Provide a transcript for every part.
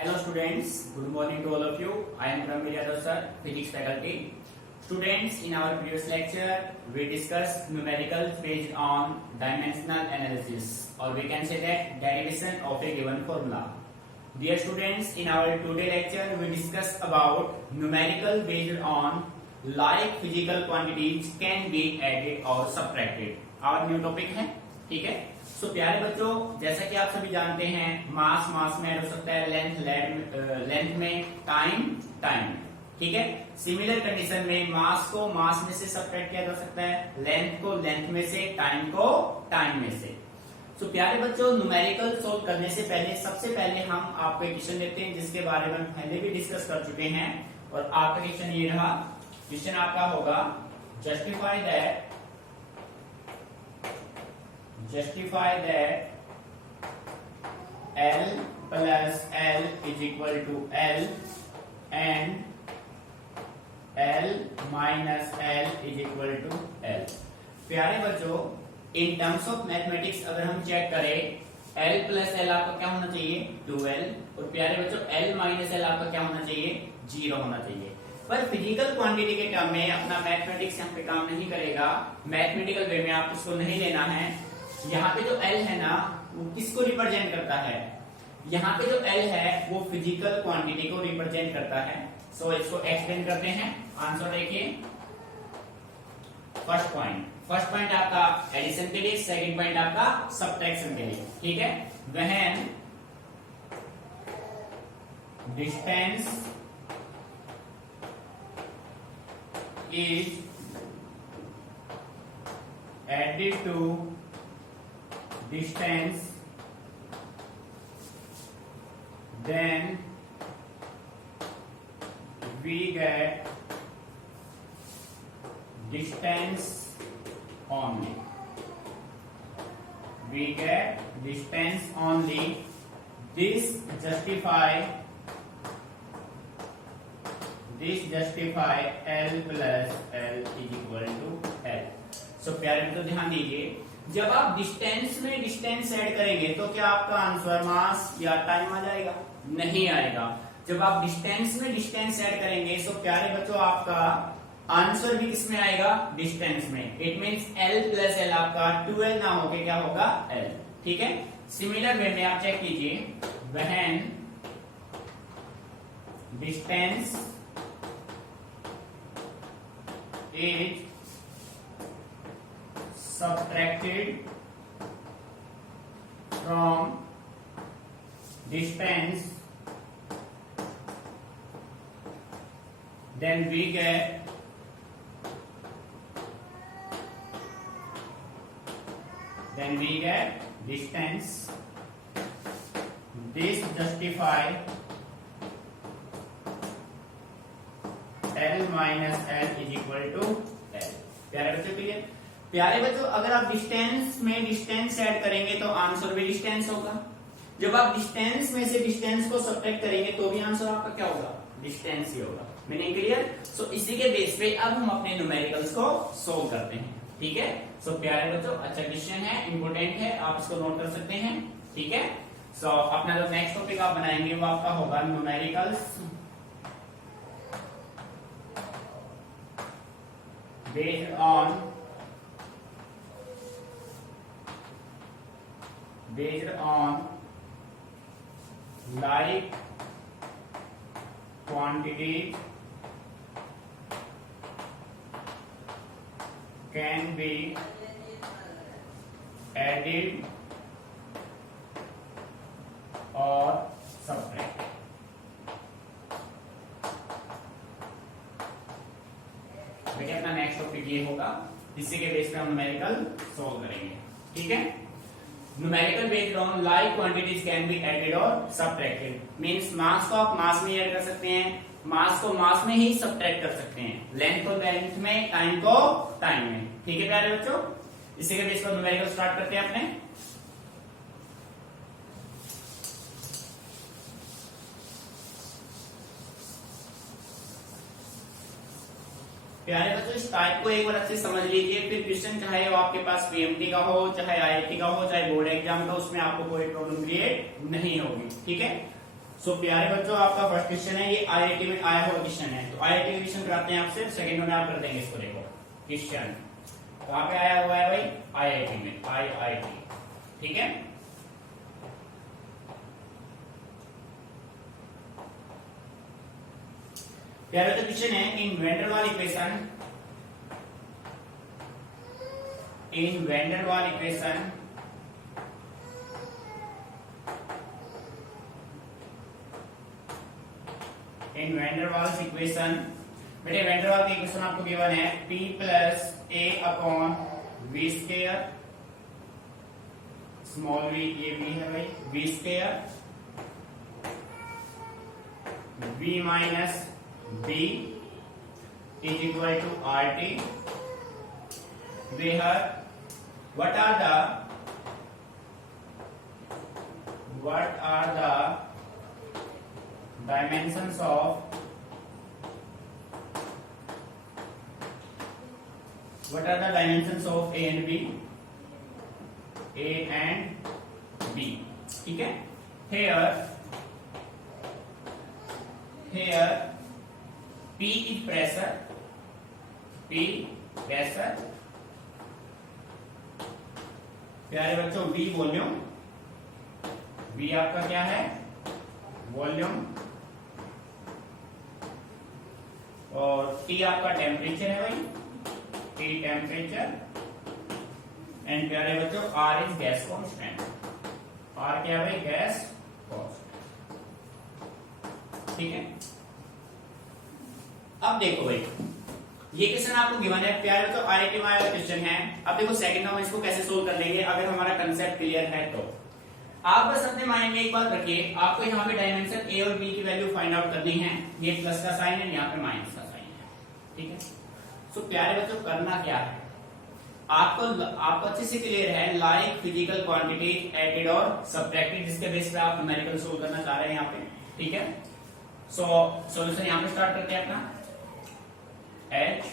Hello students, good morning to all of you. I am Ramil Yadav sir, physics faculty. Students, in our previous lecture, we discussed numericals based on dimensional analysis, or we can say that derivation of a given formula. Dear students, in our today lecture, we discuss about numerical based on like physical quantities can be added or subtracted. Our new topic है, ठीक है? सो प्यारे बच्चों, जैसा कि आप सभी जानते हैं, मास में ऐड हो सकता है, लेंथ में, टाइम, ठीक है। सिमिलर कंडीशन में मास को मास में से सब्ट्रैक्ट किया जा सकता है, लेंथ को लेंथ में से, टाइम को टाइम में से। सो प्यारे बच्चों, न्यूमेरिकल सोल्व करने से पहले सबसे पहले हम आपको एक क्वेश्चन लेते हैं जिसके बारे में पहले भी डिस्कस कर चुके हैं, और आपका क्वेश्चन ये रहा। क्वेश्चन आपका होगा justify that L plus L is equal to L and L minus L is equal to L। प्यारे बच्चों, इन टर्म्स ऑफ मैथमेटिक्स अगर हम चेक करें, L प्लस L आपका क्या होना चाहिए 2L, और प्यारे बच्चों L माइनस L आपका क्या होना चाहिए 0 होना चाहिए। पर फिजिकल क्वांटिटी के टर्म में अपना मैथमेटिक्स यहाँ पे काम नहीं करेगा, मैथमेटिकल वे में आप इसको नहीं लेना है। यहाँ पे जो L है ना, वो किसको रिप्रेजेंट करता है? यहाँ पे जो L है वो फिजिकल क्वांटिटी को रिप्रेजेंट करता है। सो इसको एक्सप्लेन करते हैं। आंसर देखिए, फर्स्ट पॉइंट आपका एडिशन के लिए, सेकंड पॉइंट आपका सब्ट्रैक्शन के लिए, ठीक है। When distance is added to distance, then we get distance only. This justify L plus L is equal to L। सो प्यारे मित्रों ध्यान दीजिए, जब आप डिस्टेंस में डिस्टेंस ऐड करेंगे तो क्या आपका आंसर मास या टाइम आ जाएगा? नहीं आएगा। जब आप डिस्टेंस में डिस्टेंस ऐड करेंगे तो प्यारे बच्चों आपका आंसर भी किसमें आएगा? डिस्टेंस में। It means L plus L आपका 2L ना होके क्या होगा? L, ठीक है। सिमिलर वे में आप चेक कीजिए, when distance is subtracted from distance, then we get distance। This justify L minus L is equal to L। प्यारे बच्चों के लिए, प्यारे बच्चों अगर आप डिस्टेंस में डिस्टेंस ऐड करेंगे तो आंसर भी डिस्टेंस होगा। जब आप डिस्टेंस में से डिस्टेंस को सब्ट्रैक्ट करेंगे तो भी आंसर आपका क्या होगा? डिस्टेंस ही होगा। Meaning clear? सो इसी के बेस पे अब हम अपने न्यूमेरिकल्स को सोल्व करते हैं, ठीक है। सो प्यारे बच्चों, अच्छा क्वेश्चन है, इंपोर्टेंट है, आप इसको नोट कर सकते हैं, ठीक है। सो अपना जो नेक्स्ट टॉपिक आप बनाएंगे वो आपका होगा numericals based on like quantities can be added or subtracted। देखिए अपना नेक्स्ट टॉपिक ये होगा, इसी के बेस पे हम न्यूमेरिकल सॉल्व करेंगे, ठीक है। Numerical based on like quantities can be added और सब्ट्रैक्टेड। मींस मास को आप मास में ऐड कर सकते हैं, मास को मास में ही सब्ट्रैक्ट कर सकते हैं, लेंथ को लेंथ में, टाइम को टाइम में, ठीक है प्यारे बच्चों। इसी के बेस पर न्यूमेरिकल स्टार्ट करते हैं अपने। प्यारे बच्चों, इस टाइप को एक बार अच्छे समझ लीजिए, फिर क्वेश्चन चाहे वो आपके पास पीएमटी का हो, चाहे आईआईटी का हो, चाहे बोर्ड एग्जाम का, उसमें आपको कोई प्रॉब्लम क्रिएट नहीं होगी, ठीक है। सो प्यारे बच्चों, आपका फर्स्ट क्वेश्चन है, ये आईआईटी में आया हुआ क्वेश्चन है। तो आईआईटी क्वेश्चन कराते हैं आपसे, सेकंड में आप कर देंगे इसको। देखो क्वेश्चन कहाँ पे आया हुआ है भाई? आईआईटी में, आईआईटी। ठीक है, प्यारे बच्चों क्वेश्चन है, इन van der Waal equation, in van der Waal equation in van der Waals equation, बेटे वैन डर वाल की इक्वेशन आपको गिवन है P plus A upon V square, small v, ये v है भाई, V square V minus B is equal to RT, where what are the dimensions of A and B, A and B। ठीक है, here P is pressure, प्यारे बच्चों V volume, V आपका क्या है? वॉल्यूम, और T आपका टेम्परेचर है भाई, T टेम्परेचर, एंड प्यारे बच्चों R is gas constant, R क्या है भाई? Gas constant. ठीक है, अब देखो भाई, ये क्वेश्चन आपको गिवन है प्यारे बच्चों, आईआईटी में आया क्वेश्चन है। अब देखो सेकंड में इसको कैसे सोल्व कर लेंगे अगर हमारा कंसेप्ट क्लियर है तो। आप बस अपने माइंड में एक बात रखिए, आपको यहाँ पे डायमेंशन ए और बी की वैल्यू फाइंड आउट करनी है। ये प्लस का साइन है, यहाँ पे माइनस का साइन है। ठीक है, सो प्यारे बच्चों करना क्या है, आपको अच्छे से क्लियर है, लाइक फिजिकल क्वांटिटी एडेड और सब्ट्रैक्टेड, जिसके बेस पे आप न्यूमेरिकल सोल्व करना चाह रहे हैं यहाँ पे। ठीक है, सो सॉल्यूशन यहाँ पे स्टार्ट करते हैं अपना। H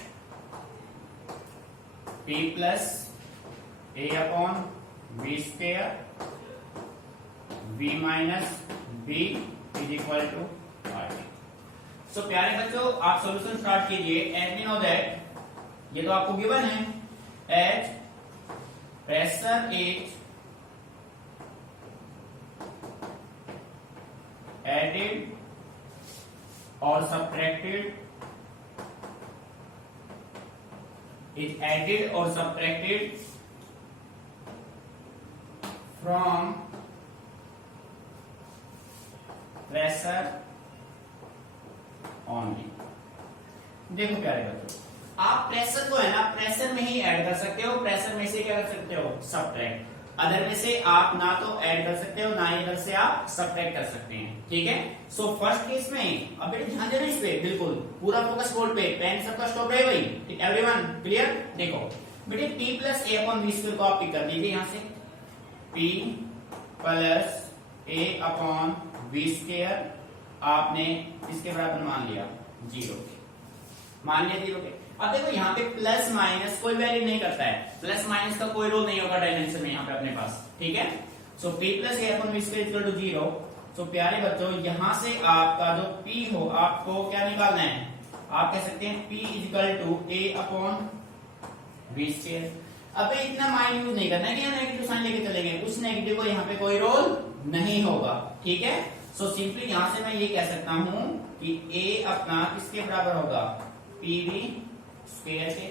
P plus A upon V square V minus B is equal to RT। So प्यारे बच्चों आप सॉल्यूशन स्टार्ट कीजिए। एज वी नो दैट, ये तो आपको गिवन है, H प्रेशर इज एडेड और subtracted, is added or subtracted from pressure only। देखो प्यारे बच्चों, आप प्रेशर को है ना प्रेशर में ही ऐड कर सकते हो, प्रेशर में से क्या कर सकते हो? सब्ट्रैक्ट। अदर में से आप ना तो ऐड कर सकते हो, ना ही इधर से आप सब्ट्रैक्ट कर सकते हैं। ठीक है, सो फर्स्ट केस में अब बेटे ध्यान देना इस पे, बिल्कुल पूरा फोकस बोर्ड पे, पेन सबका स्टॉप रहे भाई, एवरीवन क्लियर। देखो बेटे P plus A upon V square को आप पिक कर लीजिए यहाँ से, P plus A upon V square आपने इसके बराबर मान लिया 0 के, मान लिया 0 के। अब देखो यहाँ पे प्लस माइनस कोई वैल्यू नहीं करता है, प्लस माइनस का कोई रोल नहीं होगा डायमेंशन में यहाँ पे अपने पास। ठीक है, so P plus A upon V square equal to 0। So प्यारे बच्चों यहाँ से आपका जो P हो आपको क्या निकालना है? आप कह सकते हैं P equal to A upon V square. अब इतना माइंड यूज नहीं करना है कि यहाँ नेगेटिव साइन लेके चलेंगे, उस नेगेटिव को यहाँ पे कोई रोल नहीं होगा। ठीक है, सो सिंपली यहाँ से मैं ये कह सकता हूँ कि A अपना किसके बराबर होगा? PV स्क्वायर के।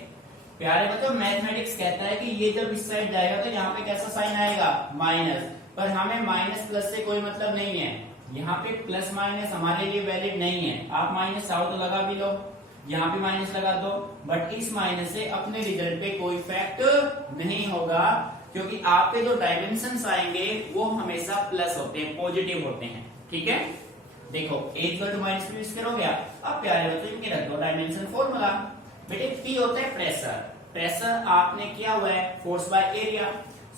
प्यारे बच्चों मैथमेटिक्स कहता है कि ये जब इस साइड जाएगा तो यहाँ पे कैसा साइन आएगा? माइनस, पर हमें माइनस प्लस से कोई मतलब नहीं है, यहाँ पे प्लस माइनस हमारे लिए वैलिड नहीं है। आप माइनस चाहो तो लगा भी लो, यहाँ पे माइनस लगा दो, बट इस माइनस से अपने रिजल्ट पे कोई इफेक्ट नहीं होगा, क्योंकि आपके जो डायमेंशंस आएंगे वो हमेशा प्लस होते हैं, पॉजिटिव होते हैं। ठीक है, देखो a equal to minus b square हो गया। अब प्यारे बच्चों इनके रख दो डायमेंशन फॉर्मूला। बेटे P होता है प्रेशर, प्रेशर आपने किया हुआ है फोर्स बाय एरिया,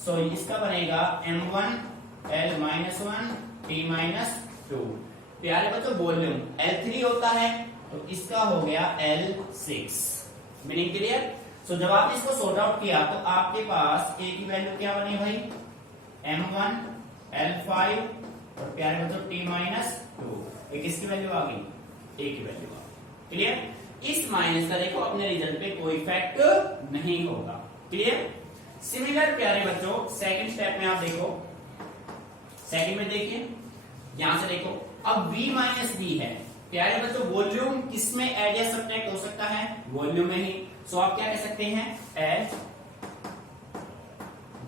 सो इसका बनेगा m1 L minus 1 T minus 2। प्यारे बच्चों वॉल्यूम L3 होता है तो इसका हो गया L6। Meaning clear? सो जब आपने इसको सॉर्ट आउट किया तो आपके पास A की वैल्यू क्या बनी भाई? m1 L5 और प्यारे बच्चों t माइनस 2, एक किसकी वैल्यू आ गई, a की वैल्यू आ गई। क्लियर? इस माइनस का देखो अपने रिजल्ट पे कोई इफेक्ट नहीं होगा। क्लियर? सिमिलर प्यारे बच्चों सेकंड स्टेप में आप देखो, सेकंड में देखिए यहां से देखो, अब v माइनस बी है प्यारे बच्चों, वॉल्यूम किसमें ऐड या सब्ट्रैक्ट हो सकता है, वॉल्यूम में ही। सो आप क्या कह सकते हैं, एज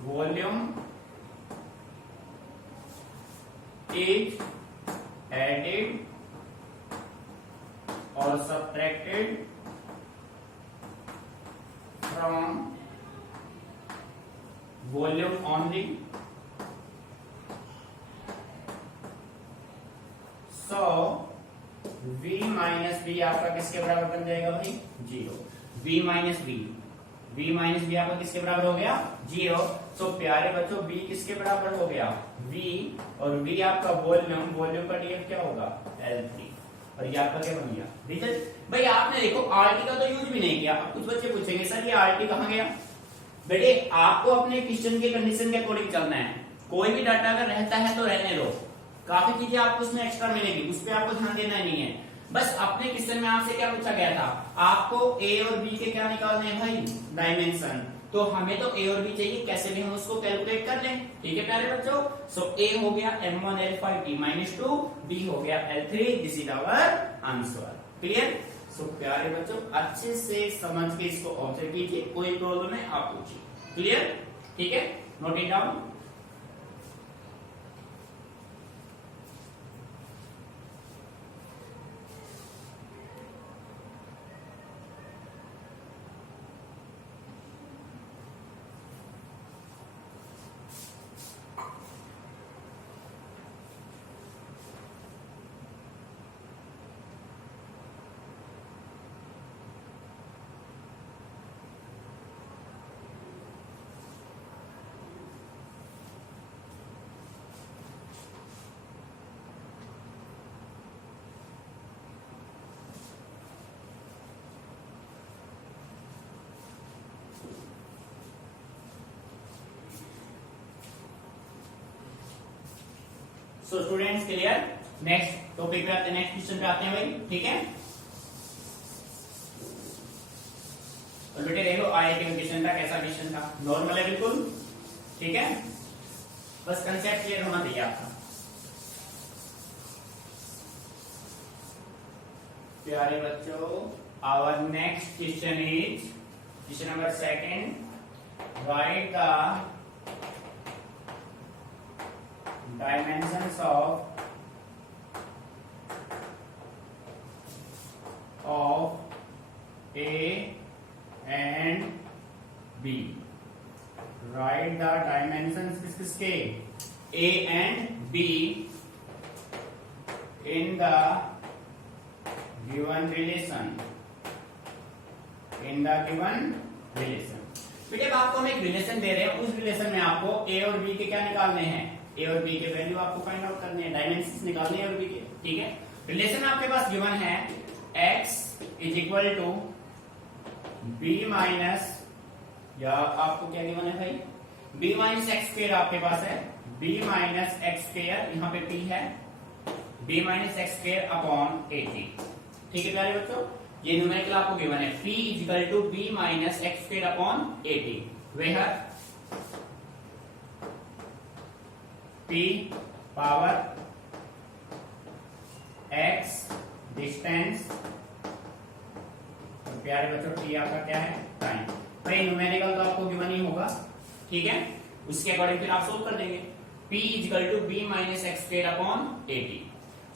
वॉल्यूम इज एडेड और subtracted from volume only, so v minus B आपका किसके बराबर बन जाएगा भाई, 0। v माइनस बी आपका किसके बराबर हो गया, 0। तो प्यारे बच्चों b किसके बराबर हो गया, v, और v आपका वॉल्यूम का df क्या होगा, L3, और ये आपका क्या बन गया रिजल्ट। भाई आपने देखो RT का तो यूज भी नहीं किया। अब कुछ बच्चे पूछेंगे सर ये RT कहाँ गया, बेटे आपको अपने क्वेश्चन के कंडीशन के अकॉर्डिंग चलना है। कोई भी डाटा अगर रहता है तो रहने दो, काफी चीजें आपको उसमें एक्स्ट्रा मिलेगी, उस पर आपको ध्यान देना नहीं है। बस अपने क्वेश्चन में आपसे क्या पूछा गया था, आपको a और b के क्या निकालने हैं भाई, डायमेंशन। तो हमें तो a और b चाहिए, कैसे भी हम उसको कैलकुलेट कर लें। ठीक है प्यारे बच्चों, सो a हो गया m1 l5 t minus 2, b हो गया l3, this is our answer. Clear? So प्यारे बच्चों अच्छे से समझ के इसको ऑब्जर्व कीजिए, कोई प्रॉब्लम है आप पूछिए। क्लियर? ठीक है, note it down. So students clear? Next topic पे आते हैं, नेक्स्ट क्वेश्चन पे आते हैं भाई। ठीक है, और बेटे देखो आए क्वेश्चन था, कैसा क्वेश्चन था, नॉर्मल है बिल्कुल। ठीक है, बस कंसेप्ट क्लियर होना चाहिए आपका। प्यारे बच्चों our next question is question number second, right the dimensions of A and B. Write the dimensions किसके, A and B in the given relation. In the given relation. बेटे अब आपको हम एक रिलेशन दे रहे हैं, उस रिलेशन में आपको A और B के क्या निकालने हैं, ए और बी के वैल्यू आपको फाइंड आउट करने हैं, डायमेंशंस निकालने हैं और बी के। ठीक है, रिलेशन आपके पास गिवन है x is equal to B minus, या आपको क्या गिवन है भाई, b माइनस एक्स स्क्वायर आपके पास है, b माइनस एक्स स्क्वायर, यहाँ पे p है, b minus X square upon 80। ठीक है प्यारे बच्चों, ये न्यूमेरिकल आपको गिवन है, p is equal to b minus X square upon 80, where p power x distance, तो प्यारे बच्चों t आपका क्या है, टाइम। भाई न्यूमेरिकल तो आपको गिवन ही होगा, ठीक है, उसके अकॉर्डिंग फिर आप सोल्व कर देंगे। p is equal to b minus X square upon 80।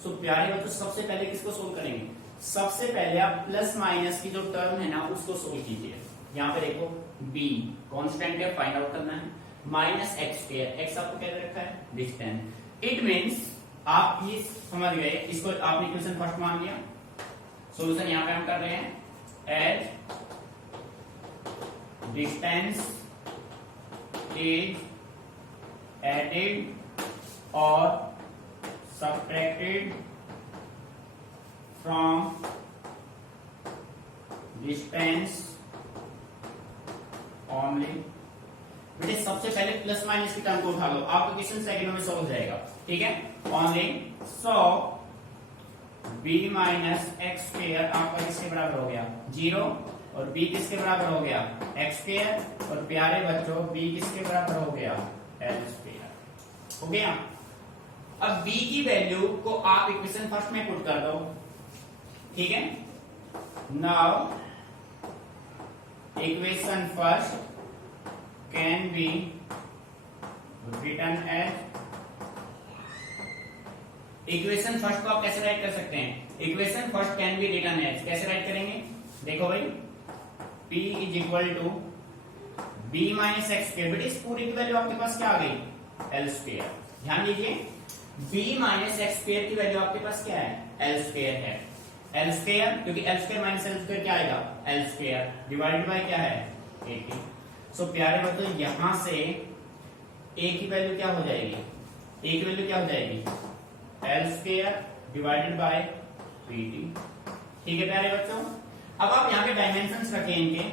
So प्यारे बच्चों सबसे पहले किसको सोल्व करेंगे, सबसे पहले आप प्लस माइनस की जो टर्म है ना उसको सोल्व कीजिए। यहाँ पे देखो b कांस्टेंट है, फाइंड आउट करना है, माइनस एक्स स्क्वायर, एक्स आपको क्या रखा है, डिस्टेंस। इट मीन्स आप ये समझ गए, इसको आपने इक्वेशन फर्स्ट मान लिया, सॉल्यूशन यहाँ पे हम कर रहे हैं, एज डिस्टेंस इज एडेड और सब्ट्रैक्टेड फ्रॉम डिस्टेंस ओनली, बेटे सबसे पहले प्लस माइनस की टर्म को उठा लो, आपका क्वेश्चन सेकंड में सॉल्व हो जाएगा। ठीक है, only so b minus X square आपका किसके बराबर हो गया 0, और b किसके बराबर हो गया एक्स स्क्वायर, और प्यारे बच्चों b किसके बराबर हो गया एल स्क्वायर। हो गया। अब b की वैल्यू को आप इक्वेशन फर्स्ट में पुट कर दो। ठीक है, now equation first can be written as, equation first को आप कैसे राइट कर सकते हैं, equation first can be written as, कैसे राइट करेंगे देखो भाई, p is equal to b minus X square, बेटे इस पूरी की वैल्यू आपके पास क्या आ गई एल स्क्वायर। ध्यान दीजिए b माइनस एक्स स्क्वायर की वैल्यू आपके पास क्या है एल स्क्वायर है, एल स्क्वायर क्योंकि L square minus L square क्या आएगा एल स्क्वायर डिवाइडेड बाय क्या है 80। सो प्यारे बच्चों यहां से a की वैल्यू क्या हो जाएगी, a की वैल्यू क्या हो जाएगी एल स्क्वायर डिवाइडेड बाय 80। ठीक है प्यारे बच्चों, अब आप यहाँ पे डायमेंशंस रखें इनके,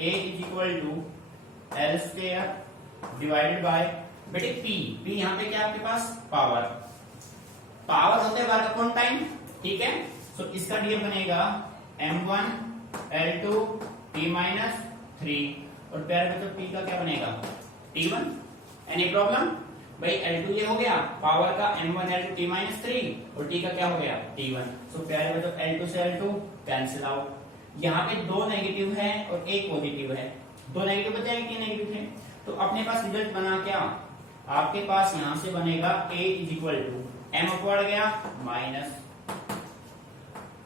a is equal to L square divided by, बेटे p यहाँ पे क्या आपके पास पावर, पावर होते हैं वर्ग अपॉन टाइम। ठीक है, सो इसका डीएफ बनेगा m1 l2 t माइनस 3, और प्यारे बच्चों p का क्या बनेगा t1। एनी प्रॉब्लम भाई, l2 ये हो गया पावर का m1 l2 t माइनस 3, और t का क्या हो गया t1। सो प्यारे बच्चों l2 से l2 कैंसिल आउट, यहाँ पे दो नेगेटिव है और एक पॉजिटिव है, दो नेगेटिव बचा एक नेगेटिव है, तो अपने पास रिजल्ट बना क्या, आपके पास यहां से बनेगा a is equal to m upward गया माइनस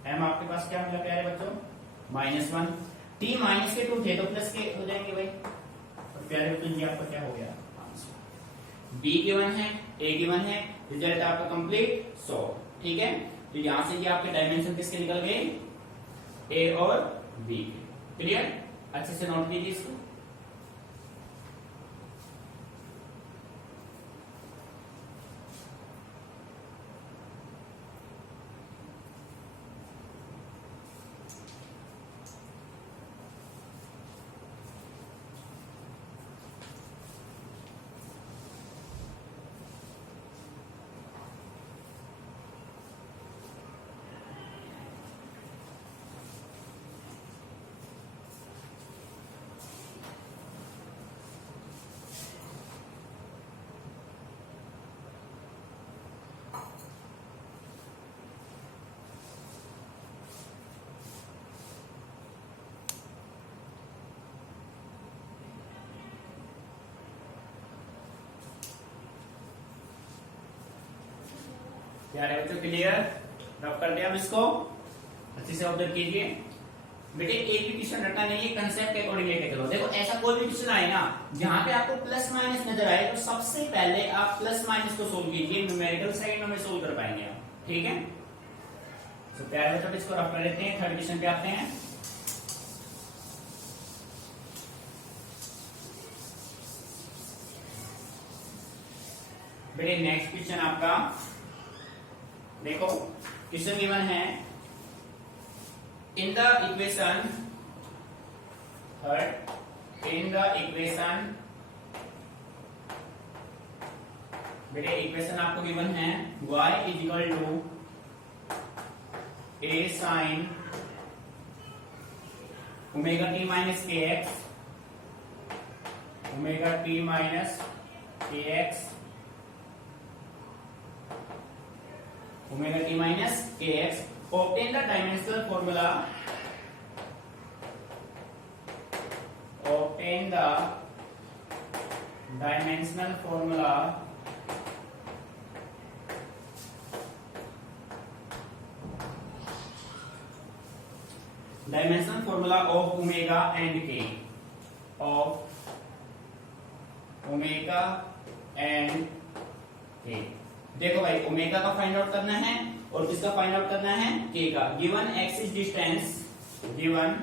m, आपके पास क्या मिला प्यारे बच्चों -1, t माइनस के 2 थे तो प्लस के हो जाएंगे भाई, और प्यारे बच्चों ये आपका क्या हो गया b गिवन है a गिवन है, रिजल्ट आपका कंप्लीट 100। ठीक है, तो यहां से ये आपके डायमेंशन किसके निकल गए a और b के। क्लियर, अच्छे से नोट कीजिए इसको। प्यारे बच्चों क्लियर, रब कर दिया हम इसको, अच्छे से ऑब्जर्व कीजिए। बेटे एक भी क्वेश्चन रटना नहीं है, कंसेप्ट के अकॉर्डिंग लेके चलो। देखो ऐसा कोई भी क्वेश्चन आए ना जहां पे आपको प्लस माइनस नजर आए तो सबसे पहले आप प्लस माइनस को सोल्व कीजिए, न्यूमेरिकल सेकंड में सोल्व कर पाएंगे आप। ठीक है, तो प्यारे बच्चों इसको रब कर लेते हैं, थर्ड क्वेश्चन पे आते हैं। बेटे नेक्स्ट क्वेश्चन आपका देखो, क्वेश्चन गिवन है in the equation third, in the equation, बेटे इक्वेशन आपको गिवन है y is equal to a sine omega t minus K X, omega t minus K X, omega t minus K X. Obtain the dimensional formula, obtain the dimensional formula dimensional formula of omega and K, of omega and K. देखो भाई omega का find out करना है और किसका find out करना है के का। Given x is distance, given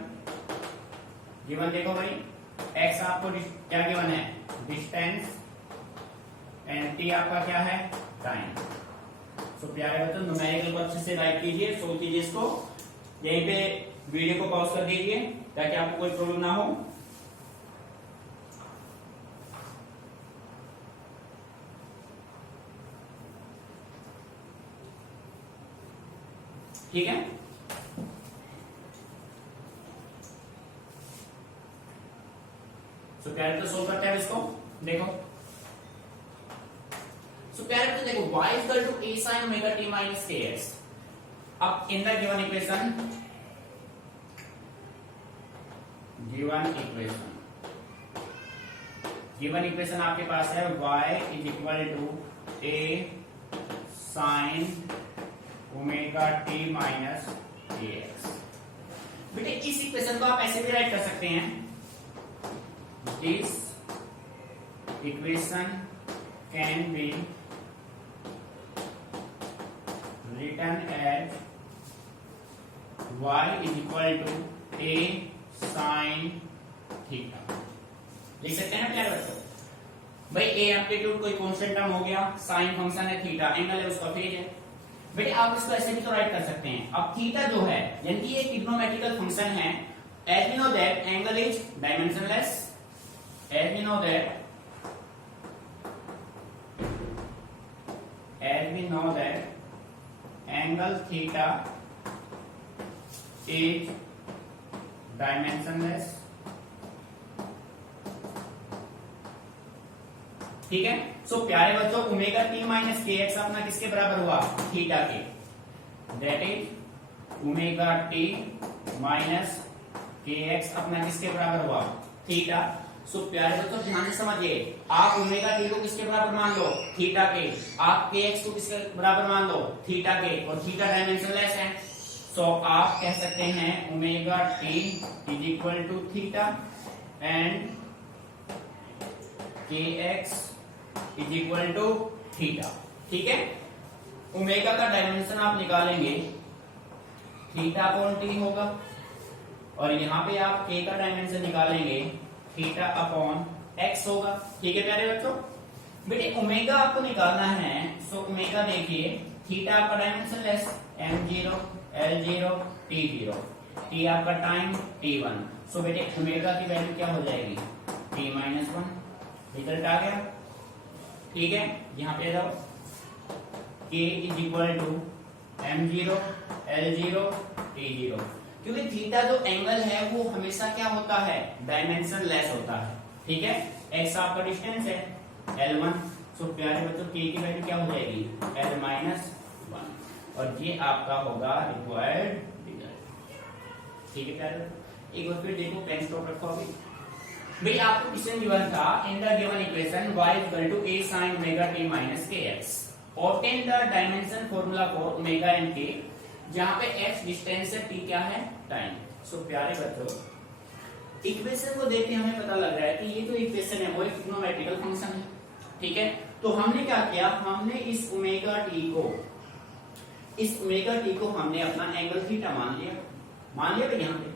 देखो भाई एक्स आपको क्या गिवन है डिस्टेंस, एंड टी आपका क्या है टाइम। सो प्यारे बच्चों न्यूमेरिकल को अच्छे से राइट कीजिए, सोल्व कीजिए इसको। यहीं पे वीडियो को पॉज कर दीजिए ताकि आपको कोई प्रॉब्लम ना हो। ठीक है। सो प्यारे तो सोल्व करते हैं इसको, देखो। सो प्यारे तो देखो y equal to a sin omega t minus kx। अब इन द गिवन इक्वेशन आपके पास है y is equal to a sin omega t minus kx। बेटे इस इक्वेशन को आप ऐसे भी राइट कर सकते हैं, this equation can be written as y is equal to a sin theta. लिख सकते हैं ना प्यारे बच्चों? भाई a एम्पलीट्यूड कोई कांस्टेंट टर्म हो गया, साइन फंक्शन है, थीटा एंगल है, उसका फेज है। बेटे आप इसको ऐसे भी तो राइट कर सकते हैं। अब थीटा जो है यानी कि ये ट्रिग्नोमेट्रिकल फंक्शन है, as we know that angle is dimensionless, as we know that angle theta is dimensionless, ठीक है। सो प्यारे बच्चों omega T minus K x अपना किसके बराबर हुआ, थीटा के, that is omega T minus K x अपना किसके बराबर हुआ, थीटा। सो प्यारे बच्चों ध्यान से समझिए, आप ओमेगा टी को किसके बराबर मान लो, थीटा के, आप के एक्स को किसके बराबर मान लो, थीटा के, और थीटा डायमेंशनलेस है। सो आप कह सकते हैं omega T is equal to theta and K X is equal to theta, ठीक है। ओमेगा का डायमेंशन आप निकालेंगे, थीटा क्वांटिटी होगा, और यहाँ पे आप के का डायमेंशन निकालेंगे, थीटा अपॉन एक्स होगा, ठीक है प्यारे बच्चों। बेटे ओमेगा आपको निकालना है, सो ओमेगा देखिए थीटा आपका dimension less, m0 l0 t0, t आपका टाइम t1। सो बेटे ओमेगा की वैल्यू क्या हो जाएगी, t माइनस 1। रिजल्ट आ गया, ठीक है। यहाँ पे जाओ, k is equal to m0 l0 t0, क्योंकि थीटा जो एंगल है वो हमेशा क्या होता है, डायमेंशन लेस होता है, ठीक है। x आपका डिस्टेंस है l1, सो प्यारे बच्चों k की वैल्यू क्या हो जाएगी, l माइनस 1, और ये आपका होगा रिक्वायर्ड रिजल्ट, ठीक है प्यारे। एक बार फिर देखो, पेन स्टॉप रखो अभी। भाई आपको क्वेश्चन गिवन था, in the given equation y equal to a sin omega t minus kx, obtain the dimension formula for omega and k, जहां पे x डिस्टेंस है, t क्या है, टाइम। सो प्यारे बच्चों इक्वेशन को देख के हमें पता लग रहा है कि ये जो इक्वेशन है वो एक ट्रिग्नोमेट्रिकल फंक्शन है, ठीक है। तो हमने क्या किया, हमने इस ओमेगा टी को हमने अपना एंगल थीटा मान लिया भाई। यहाँ पे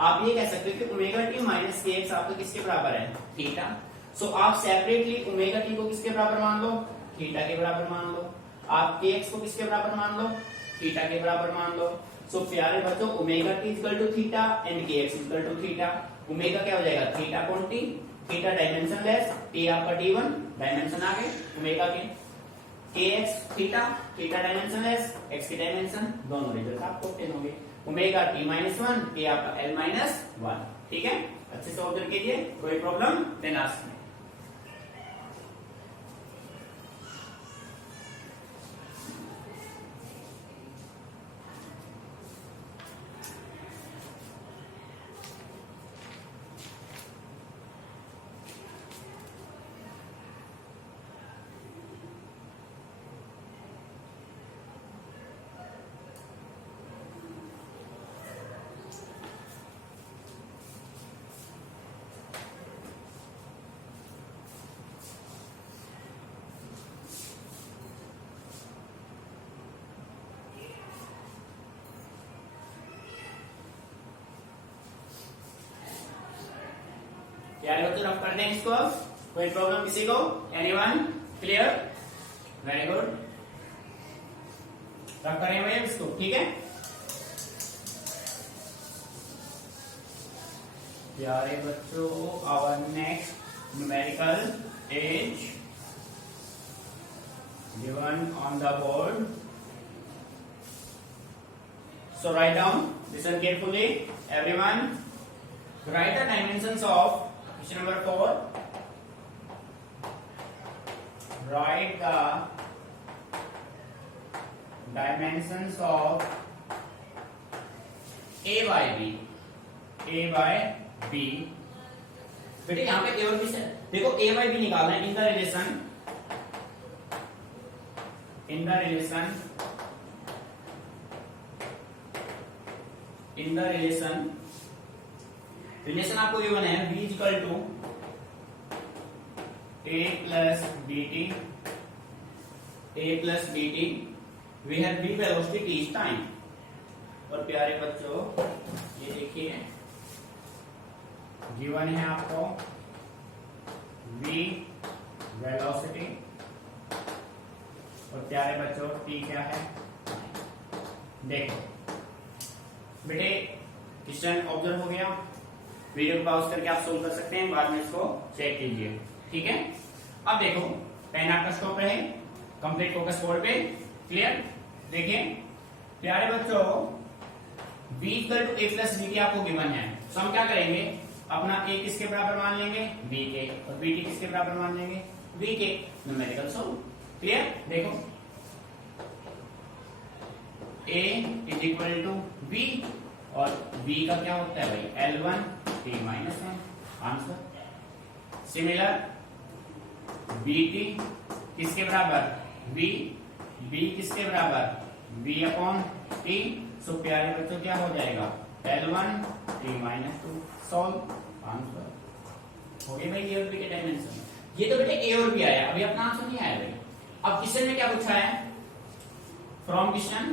आप ये कह सकते हो कि omega T minus K x आपका किसके बराबर है, थीटा। सो आप सेपरेटली ओमेगा टी को किसके बराबर मान लो, थीटा के बराबर मान लो। आप के एक्स को किसके बराबर मान लो, थीटा के बराबर मान लो। सो प्यारे बच्चों omega T equal to theta and K X equal to theta. Omega क्या हो जाएगा, theta quantity, theta dimensionless, T आपका t1 डायमेंशन आ गए omega K X theta, theta dimensionless, X की डायमेंशन, दोनों रिजल्ट आपको ऑब्टेन होंगे। ओमेगा t माइनस 1, टी आपका l माइनस 1, ठीक है। अच्छे से ऑब्जर्व कीजिए, कोई प्रॉब्लम देन आस्क मी। यार बच्चों रफ करते हैं इसको, कोई प्रॉब्लम किसी को, anyone, clear, very good, rough करें भैया इसको, ठीक है। प्यारे बच्चों our next numerical is given on the board, So write down, listen carefully, everyone. Write the dimensions of question number 4. Write the dimensions of a by b. a by b. बेटे यहाँ पे a और b से देखो a by b निकालना है in the relation relation आपको given है b equal to a plus bt we have b velocity t is time. और प्यारे बच्चों ये देखिए गिवन है आपको v वेलोसिटी और प्यारे बच्चों t क्या है। देखो बेटे क्वेश्चन ऑब्जर्व हो गया, वीडियो को पॉज करके आप सोल्व कर सकते हैं, बाद में इसको चेक कीजिए, ठीक है। अब देखो पेन आपका स्टॉप रहे, कंप्लीट फोकस बोर्ड पे, क्लियर। देखिए प्यारे बच्चों b equal to a plus b की आपको गिवन है, तो हम क्या करेंगे अपना a किसके बराबर मान लेंगे b के, और bt किसके बराबर मान लेंगे b के। Numerical solve, clear. देखो a is equal to b और b का क्या होता है भाई L1 t minus 1 answer. Similar bt किसके बराबर b किसके बराबर b अपॉन t। सो प्यारे बच्चों क्या हो जाएगा L1 t minus 2 solve answer हो गया भाई ए और बी के डायमेंशन। ये तो बेटे ए और बी आया, अभी अपना आंसर नहीं आया भाई। अब क्वेश्चन में क्या पूछा है from question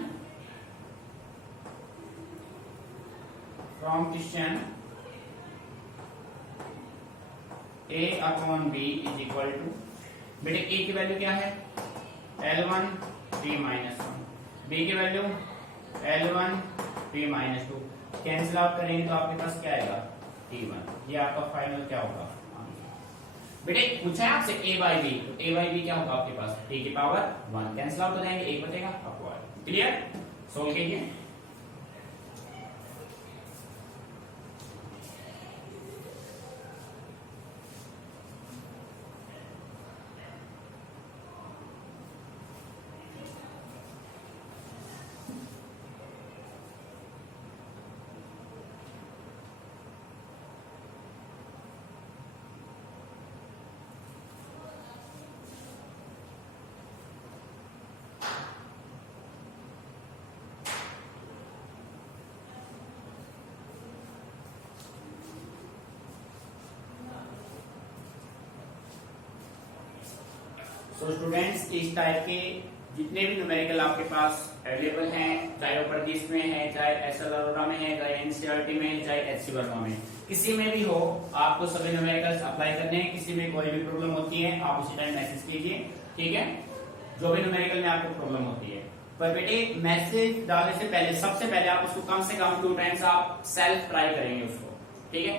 a upon b is equal to बेटे a की वैल्यू क्या है L1 t माइनस 1, b की वैल्यू L1 t minus 2, cancel out करेंगे तो आपके पास क्या आएगा t1। ये आपका फाइनल क्या होगा बेटे पूछा है आपसे a बाई b, तो a बाई b क्या होगा आपके पास t की पावर 1, कैंसिल आउट हो जाएंगे, एक बचेगा आपको। क्लियर, सोल्व कीजिए। सो स्टूडेंट्स इस टाइप के जितने भी न्यूमेरिकल आपके पास अवेलेबल हैं, चाहे वो प्रदेश में है, चाहे एसएल अरोरा में है, चाहे एनसीईआरटी में, चाहे एचसी वर्मा में, किसी में भी हो, आपको सभी न्यूमेरिकल्स अप्लाई करने हैं। किसी में कोई भी प्रॉब्लम होती है आप उसी टाइम मैसेज कीजिए, ठीक है, जो भी न्यूमेरिकल में आपको प्रॉब्लम होती है। पर बेटे मैसेज डालने से पहले सबसे पहले आप उसको कम से कम 2 टाइम्स आप सेल्फ ट्राई करेंगे उसको, ठीक है।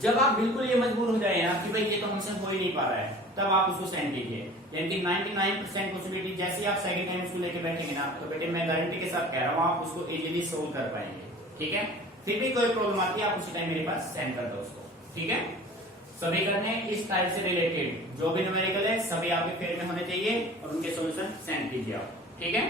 जब आप बिल्कुल ये मजबूर हो जाए ना कि भाई ये तो हमसे हो ही नहीं पा रहा है, तब आप उसको सेंड कीजिए। यानी कि 99% पॉसिबिलिटी जैसे ही आप सेकंड टाइम उसको लेके बैठेंगे ना, तो बेटे मैं गारंटी के साथ कह रहा हूँ आप उसको इजीली सोल्व कर पाएंगे, ठीक है। फिर भी कोई प्रॉब्लम आती है आप उसी टाइम मेरे पास सेंड कर दो उसको, ठीक है। सभी करने इस टाइप से रिलेटेड जो भी न्यूमेरिकल है सभी आपके फेयर में होने चाहिए और उनके सॉल्यूशन सेंड कीजिए आप, ठीक है।